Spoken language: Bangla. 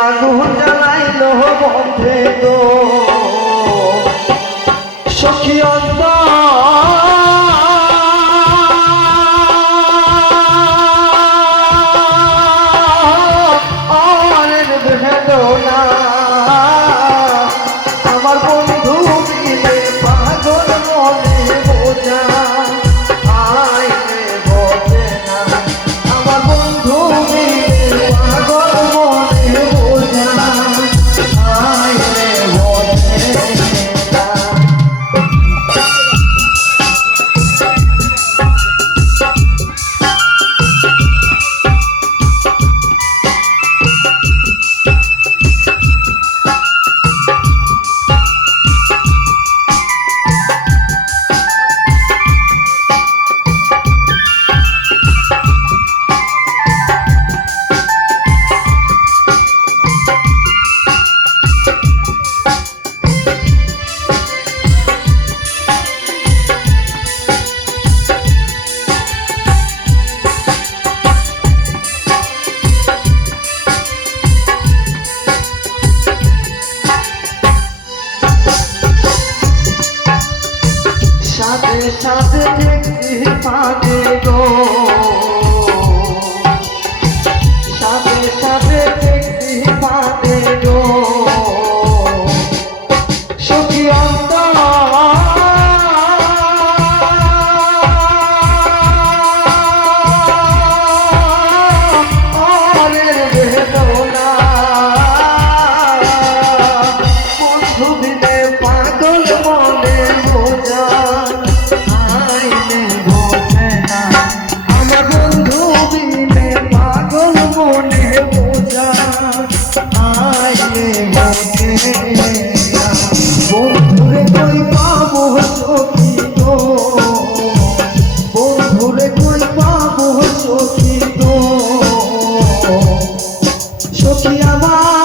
আগুন জ্বালাইলো বন্ধে গো সখী অন্তরের বেদনা আমার বন্ধু মিলে পাগল মনে বোঝা আইনে বোঝে না আমার বন্ধু মিলে পাগল মনে বোঝা আইনে বোঝে না। সাথে সাথে দেখতে পাবে গো সাথে সাথে দেখতে পাবে গো সখী অন্তরের বেদনা বন্ধু দিলে পাগল মনে বোঝা আইনে বোঝে না আমার বন্ধু দিলে পাগল মনে বোঝা আইনে বোঝে না বন্ধুরে কই পাবো সখী গো বন্ধুরে কই পাবো সখী গো সখী আমার